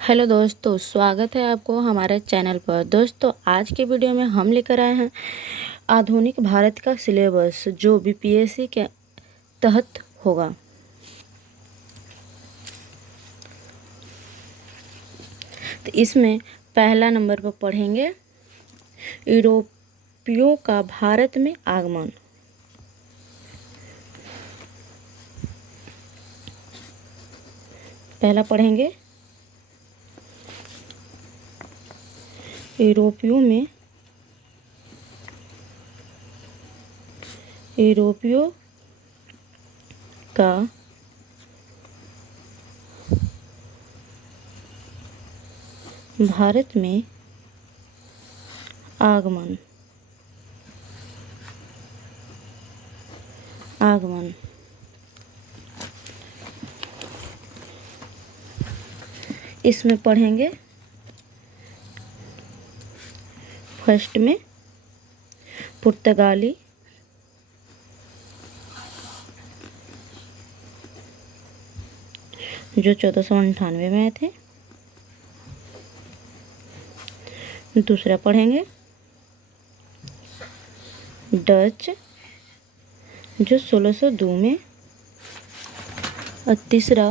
Hello दोस्तों, स्वागत है आपको हमारे चैनल पर। दोस्तों, आज के वीडियो में हम लेकर आए हैं आधुनिक भारत का सिलेबस जो बीपीएससी के तहत होगा। तो इसमें पहला नंबर पर पढ़ेंगे यूरोपियों का भारत में आगमन। पहला पढ़ेंगे यूरोपियों का भारत में आगमन। इसमें पढ़ेंगे फर्स्ट में पुर्तगाली, जो 1498 में आए थे। दूसरा पढ़ेंगे डच, जो 1602 में। और तीसरा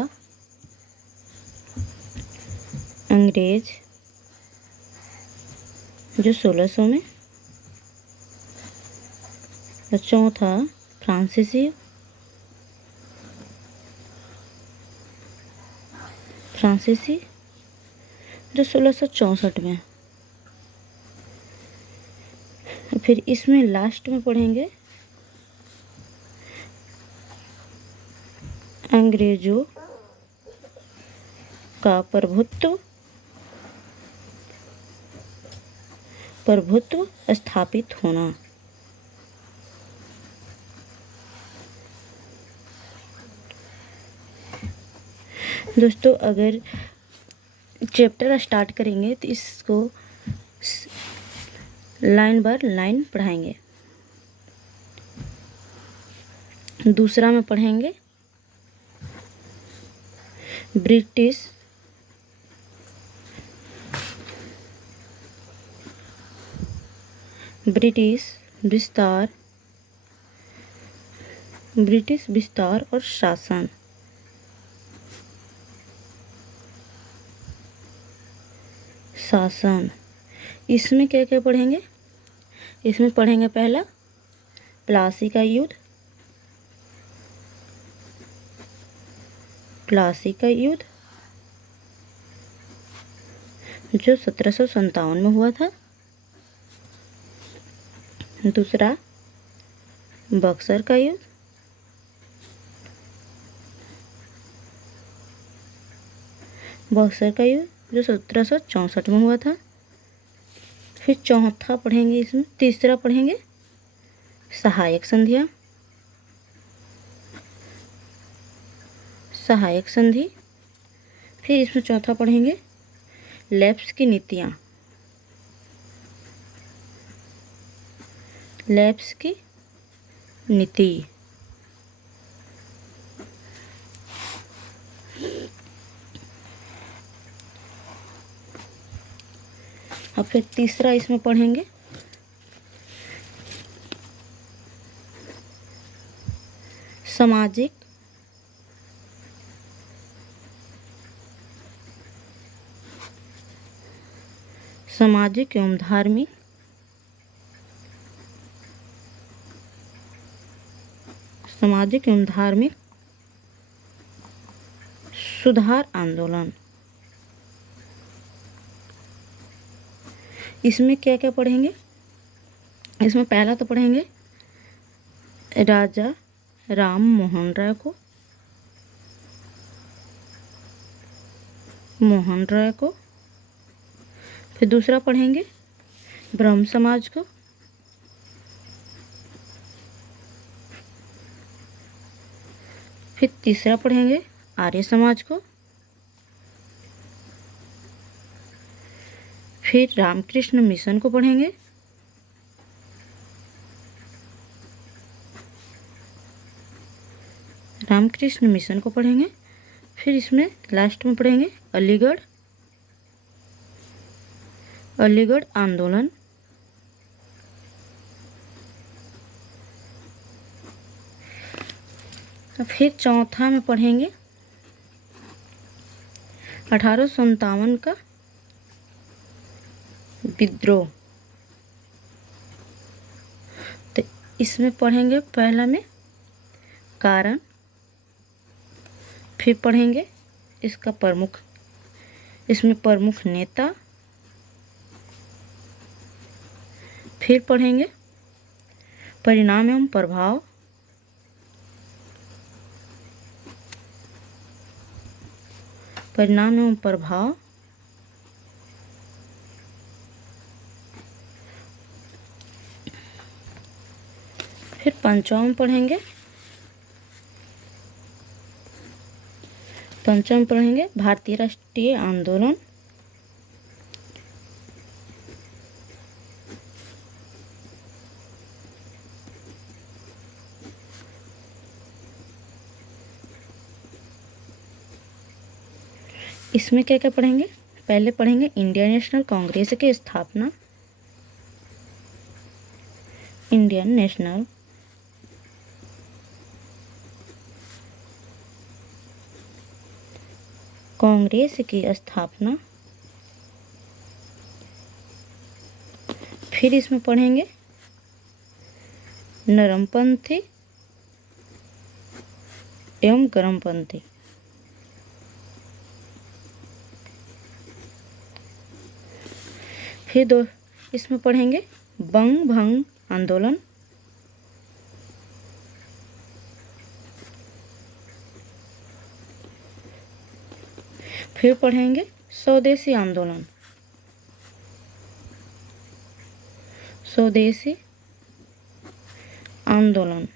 अंग्रेज, जो 1600 में। और चौथा फ्रांसीसी, जो 1664 में। फिर इसमें लास्ट में पढ़ेंगे अंग्रेजों का प्रभुत्व स्थापित होना। दोस्तों, अगर चैप्टर स्टार्ट करेंगे तो इसको लाइन बार लाइन पढ़ाएंगे। दूसरा में पढ़ेंगे ब्रिटिश विस्तार और शासन। इसमें क्या क्या पढ़ेंगे? इसमें पढ़ेंगे पहला प्लासी का युद्ध, जो 1757 में हुआ था। दूसरा बक्सर का युद्ध, जो 1764 में हुआ था। फिर चौथा पढ़ेंगे, इसमें तीसरा पढ़ेंगे सहायक संधि। फिर इसमें चौथा पढ़ेंगे लेप्स की नीति। अब फिर तीसरा इसमें पढ़ेंगे सामाजिक एवं धार्मिक सुधार आंदोलन। इसमें क्या क्या पढ़ेंगे? इसमें पहला तो पढ़ेंगे राजा राम मोहन राय को। फिर दूसरा पढ़ेंगे ब्रह्म समाज को। फिर तीसरा पढ़ेंगे आर्य समाज को। फिर रामकृष्ण मिशन को पढ़ेंगे। फिर इसमें लास्ट में पढ़ेंगे अलीगढ़ अलीगढ़ आंदोलन, फिर चौथा में पढ़ेंगे 1857 का विद्रोह। तो इसमें पढ़ेंगे पहला में कारण, फिर पढ़ेंगे इसका प्रमुख, इसमें प्रमुख नेता, फिर पढ़ेंगे परिणाम एवं प्रभाव, परिणाम एवं प्रभाव, फिर पंचम पढ़ेंगे, पंचम पढ़ेंगे भारतीय राष्ट्रीय आंदोलन, इसमें क्या क्या पढ़ेंगे, पहले पढ़ेंगे इंडियन नेशनल कांग्रेस की स्थापना, इंडियन नेशनल कांग्रेस की स्थापना, फिर इसमें पढ़ेंगे नरमपंथी एवं गरमपंथी, फिर इसमें पढ़ेंगे बंग भंग आंदोलन, फिर पढ़ेंगे स्वदेशी आंदोलन, स्वदेशी आंदोलन,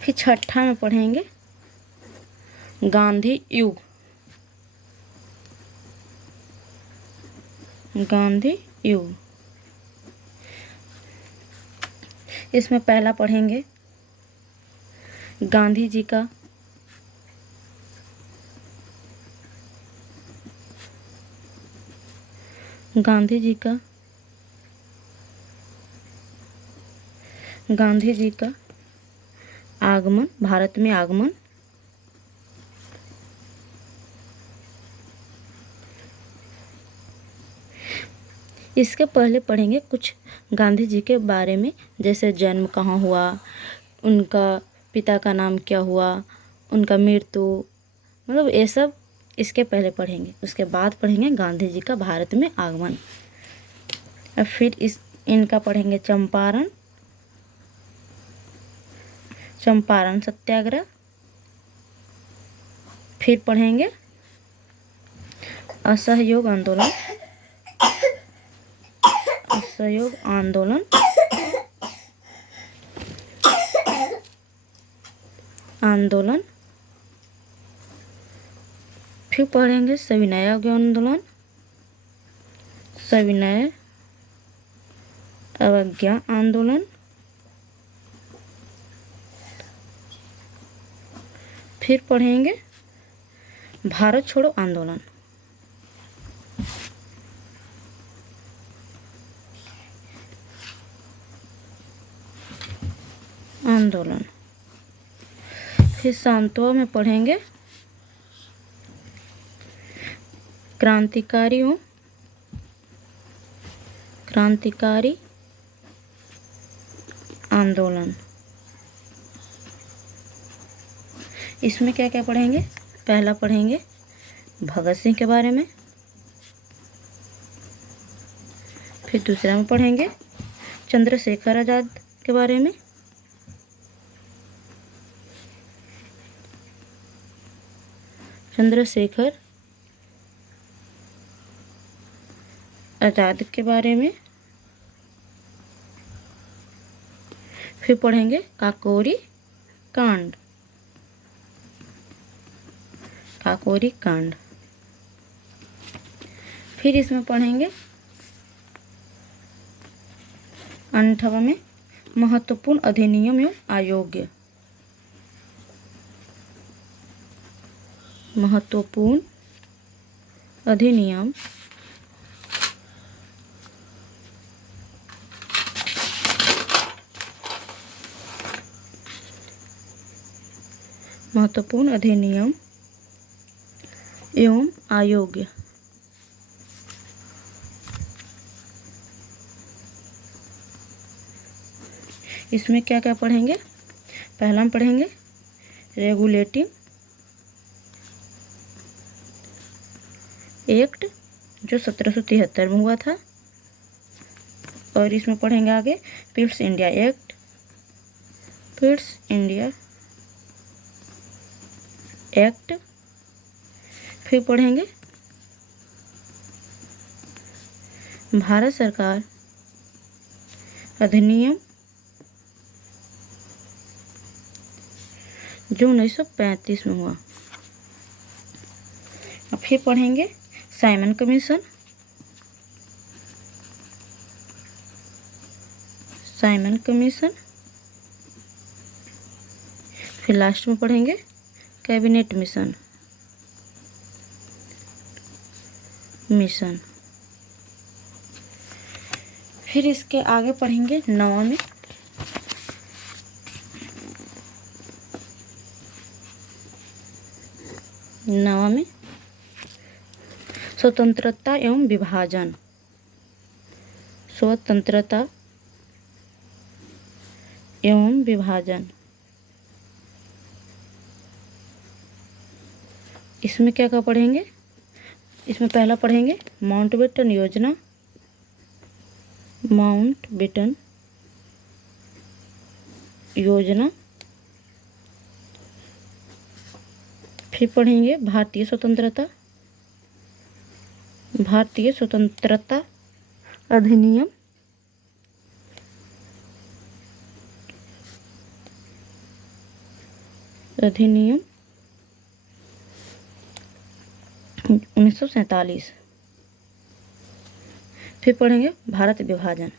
फिर छठा में पढ़ेंगे गांधी युग, गांधी युग। इसमें पहला पढ़ेंगे गांधी जी का गांधी जी का आगमन, भारत में आगमन, इसके पहले पढ़ेंगे कुछ गांधी जी के बारे में, जैसे जन्म कहाँ हुआ, उनका पिता का नाम क्या हुआ, उनका मृत्यु, मतलब ये सब इसके पहले पढ़ेंगे। उसके बाद पढ़ेंगे गांधी जी का भारत में आगमन, और फिर इनका पढ़ेंगे चंपारण सत्याग्रह, फिर पढ़ेंगे असहयोग आंदोलन, असहयोग आंदोलन, फिर पढ़ेंगे सविनय आंदोलन, सविनय अवज्ञा आंदोलन, फिर पढ़ेंगे भारत छोड़ो आंदोलन, फिर सातवां में पढ़ेंगे क्रांतिकारी आंदोलन। इसमें क्या क्या पढ़ेंगे, पहला पढ़ेंगे भगत सिंह के बारे में, फिर दूसरा में पढ़ेंगे चंद्रशेखर आज़ाद के बारे में, चंद्रशेखर आज़ाद के बारे में, फिर पढ़ेंगे काकोरी कांड, फिर इसमें पढ़ेंगे 58 में महत्वपूर्ण अधिनियम एवं अयोग्य, महत्वपूर्ण अधिनियम महत्वपूर्ण अधिनियम एवं आयोग। इसमें क्या क्या पढ़ेंगे? पहला हम पढ़ेंगे रेगुलेटिंग एक्ट जो 1773 में हुआ था, और इसमें पढ़ेंगे आगे Pitt's India act, Pitt's India act. फिर पढ़ेंगे भारत सरकार अधिनियम जो 1935 में हुआ। फिर पढ़ेंगे साइमन कमीशन, साइमन कमीशन। फिर लास्ट में पढ़ेंगे कैबिनेट मिशन, मिशन। फिर इसके आगे पढ़ेंगे 9वां में स्वतंत्रता एवं विभाजन, स्वतंत्रता एवं विभाजन। इसमें क्या क्या पढ़ेंगे? इसमें पहला पढ़ेंगे माउंटबेटन योजना, माउंटबेटन योजना। फिर पढ़ेंगे भारतीय स्वतंत्रता, भारतीय स्वतंत्रता अधिनियम। अधिनियम 1947। फिर पढ़ेंगे भारत विभाजन,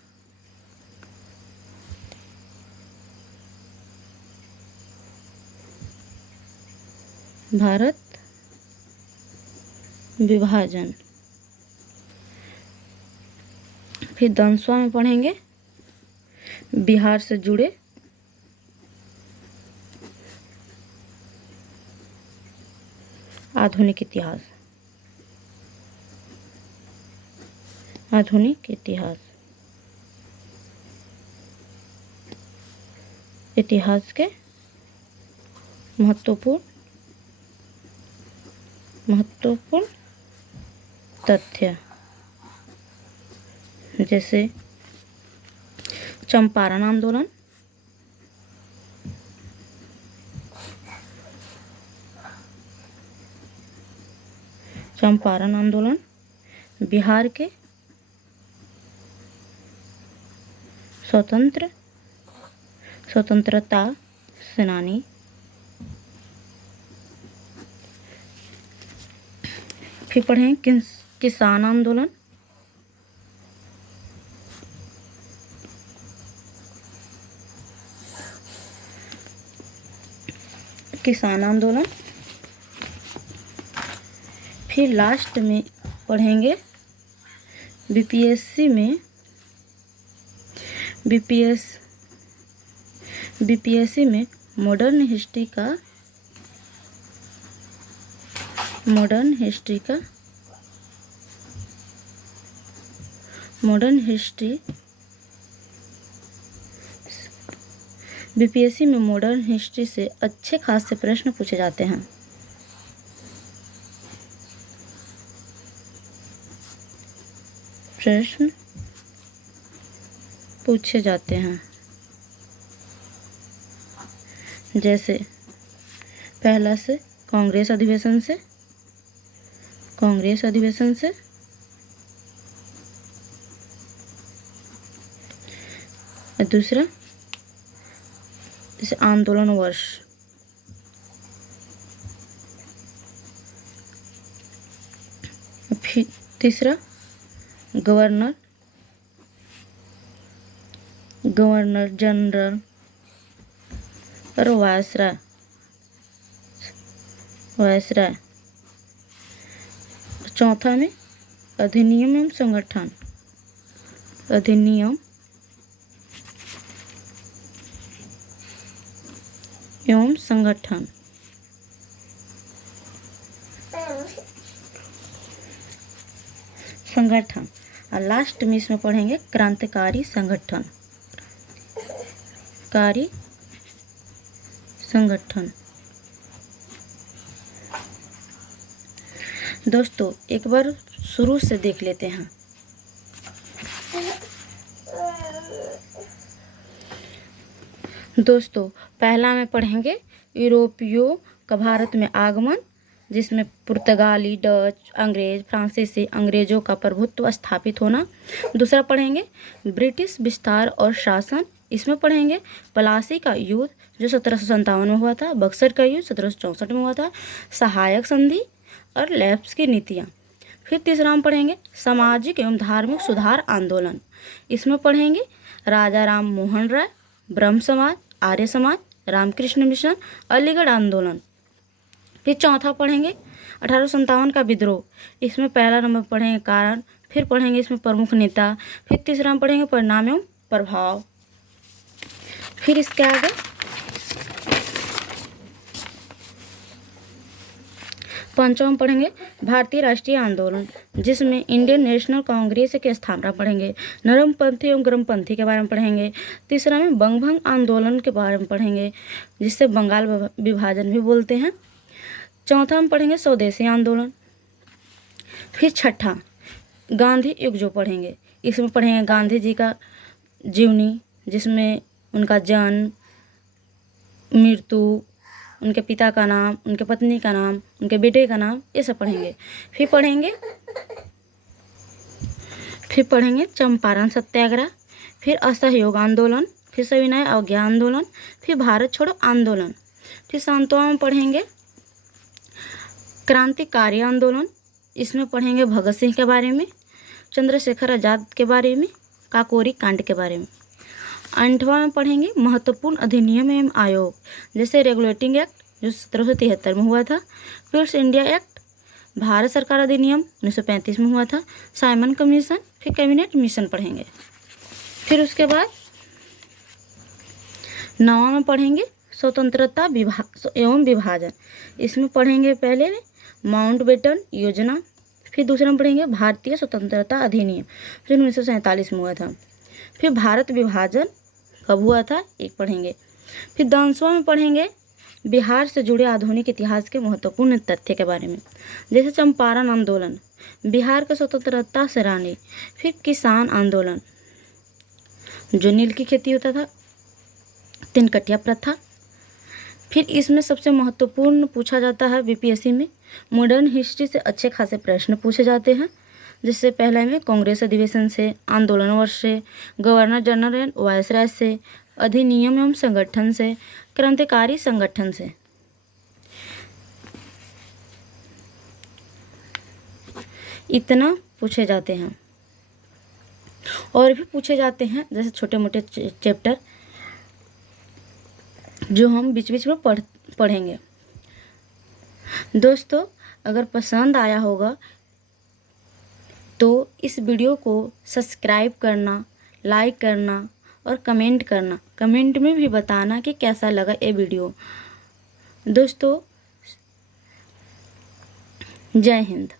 भारत विभाजन। फिर 10वां में पढ़ेंगे बिहार से जुड़े आधुनिक इतिहास, आधुनिक इतिहास, इतिहास के महत्वपूर्ण तथ्य, जैसे चंपारण आंदोलन, चंपारण आंदोलन, बिहार के स्वतंत्रता सेनानी, फिर पढ़ें किसान आंदोलन, किसान आंदोलन। फिर लास्ट में पढ़ेंगे बीपीएससी में मॉडर्न हिस्ट्री बीपीएससी में मॉडर्न हिस्ट्री से अच्छे खासे प्रश्न पूछे जाते हैं। प्रश्न पूछे जाते हैं, जैसे पहला से कांग्रेस अधिवेशन से, दूसरा जैसे आंदोलन वर्ष, फिर तीसरा गवर्नर जनरल और वायसराय। चौथा में अधिनियम एवं संगठन, अधिनियम एवं संगठन। संगठन और लास्ट में इसमें पढ़ेंगे क्रांतिकारी संगठन, कारी संगठन। दोस्तों एक बार शुरू से देख लेते हैं। दोस्तों पहला में पढ़ेंगे यूरोपियों का भारत में आगमन, जिसमें पुर्तगाली, डच, अंग्रेज, फ्रांसीसी अंग्रेजों का प्रभुत्व स्थापित होना। दूसरा पढ़ेंगे ब्रिटिश विस्तार और शासन, इसमें पढ़ेंगे प्लासी का युद्ध जो 1757 में हुआ था, बक्सर का युद्ध 1764 में हुआ था, सहायक संधि और लेफ्ट की नीतियाँ। फिर तीसरा हम पढ़ेंगे सामाजिक एवं धार्मिक सुधार आंदोलन, इसमें पढ़ेंगे राजा राम मोहन राय, ब्रह्म समाज, आर्य समाज, रामकृष्ण मिशन, अलीगढ़ आंदोलन। फिर चौथा पढ़ेंगे 1857 का विद्रोह, इसमें पहला नंबर पढ़ेंगे कारण, फिर पढ़ेंगे इसमें प्रमुख नेता, फिर तीसरा हम पढ़ेंगे परिणाम एवं प्रभाव। फिर इसके आगे पांचवा हम पढ़ेंगे भारतीय राष्ट्रीय आंदोलन, जिसमें इंडियन नेशनल कांग्रेस की स्थापना पढ़ेंगे। नरमपंथी एवं गर्मपंथी के बारे में पढ़ेंगे। तीसरा में बंगभंग आंदोलन के बारे में पढ़ेंगे, जिससे बंगाल विभाजन भी बोलते हैं। चौथा हम पढ़ेंगे स्वदेशी आंदोलन। फिर छठा गांधी युग जो पढ़ेंगे, इसमें पढ़ेंगे गांधी जी का जीवनी, जिसमें उनका जन्म, मृत्यु, उनके पिता का नाम, उनके पत्नी का नाम, उनके बेटे का नाम, ये सब पढ़ेंगे। फिर पढ़ेंगे चंपारण सत्याग्रह, फिर असहयोग आंदोलन, फिर सविनय अवज्ञा आंदोलन, फिर भारत छोड़ो आंदोलन। फिर सातवां में पढ़ेंगे क्रांतिकारी आंदोलन, इसमें पढ़ेंगे भगत सिंह के बारे में, चंद्रशेखर आजाद के बारे में, काकोरी कांड के बारे में। आठवां में पढ़ेंगे महत्वपूर्ण अधिनियम एवं आयोग, जैसे रेगुलेटिंग एक्ट जो 1773 में हुआ था, क्विट्स इंडिया एक्ट, भारत सरकार अधिनियम 1935 में हुआ था, साइमन कमीशन, फिर कैबिनेट मिशन पढ़ेंगे। फिर उसके बाद नौवां में पढ़ेंगे स्वतंत्रता एवं विभाजन, इसमें पढ़ेंगे पहले माउंटबेटन योजना, फिर दूसरा में पढ़ेंगे भारतीय स्वतंत्रता अधिनियम जो 1947 में हुआ था। फिर भारत विभाजन कब हुआ था एक पढ़ेंगे। फिर 10वां में पढ़ेंगे बिहार से जुड़े आधुनिक इतिहास के महत्वपूर्ण तथ्य के बारे में, जैसे चंपारण आंदोलन, बिहार के स्वतंत्रता सेनानी, फिर किसान आंदोलन जो नील की खेती होता था, तिनकटिया प्रथा। फिर इसमें सबसे महत्वपूर्ण पूछा जाता है बीपीएससी में, मॉडर्न हिस्ट्री से अच्छे खासे प्रश्न पूछे जाते हैं, जिससे पहले में कांग्रेस अधिवेशन से, आंदोलन वर्ष से, गवर्नर जनरल एंड वायसराय से, अधिनियम एवं संगठन से, क्रांतिकारी संगठन से। इतना पूछे जाते हैं। और भी पूछे जाते हैं जैसे छोटे मोटे चैप्टर जो हम बीच बीच में पढ़ेंगे। दोस्तों अगर पसंद आया होगा तो इस वीडियो को सब्सक्राइब करना, लाइक करना और कमेंट करना। कमेंट में भी बताना कि कैसा लगा ये वीडियो। दोस्तों जय हिंद।